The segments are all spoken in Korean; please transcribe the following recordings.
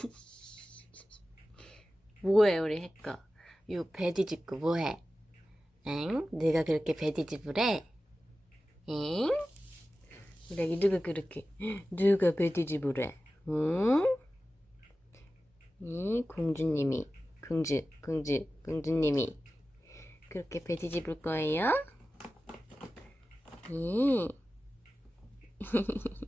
뭐해 우리 해꺼 요 배디집고 뭐해 엥? 네가 그렇게 배디집을 해? 엥? 우리 누가 그렇게 누가 배디집을 해? 응? 이 공주님이 공주 공주 공주님이 그렇게 배디집을 거예요? 이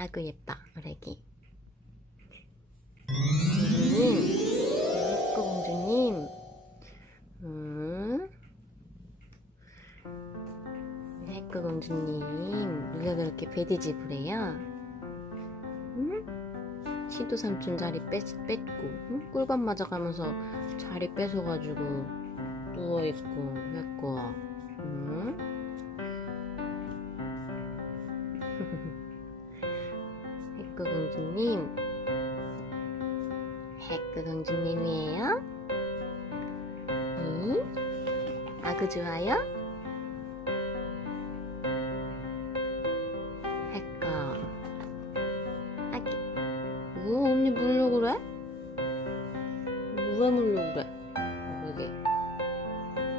아구 예뻐 애기 공주님 음 해꺼 공주님 누가 그렇게 배디집을 해요? 응? 시도 삼촌 자리 뺐, 뺐고 응? 꿀밤 맞아가면서 자리 뺏어가지고 누워있고 했고 응? 해꺼 공주님 해꺼 공주님이에요? 응? 아구 좋아요? 해꺼 아기 뭐 언니 물려 그래? 왜 물려 그래? 그러게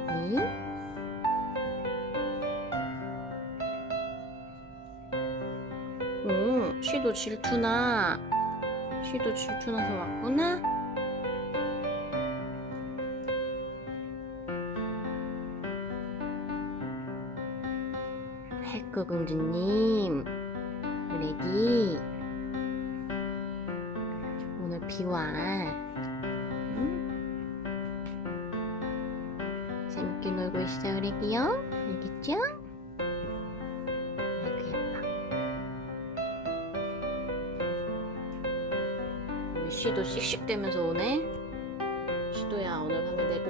응? 응, 시도 질투나. 시도 질투나서 왔구나. 해커 공주님, 우리 애기 오늘 비와. 응? 재밌게 놀고 있어, 우리 애기요. 알겠죠? 우리 시도 씩씩대면서 오네. 시도야 오늘 밤에 네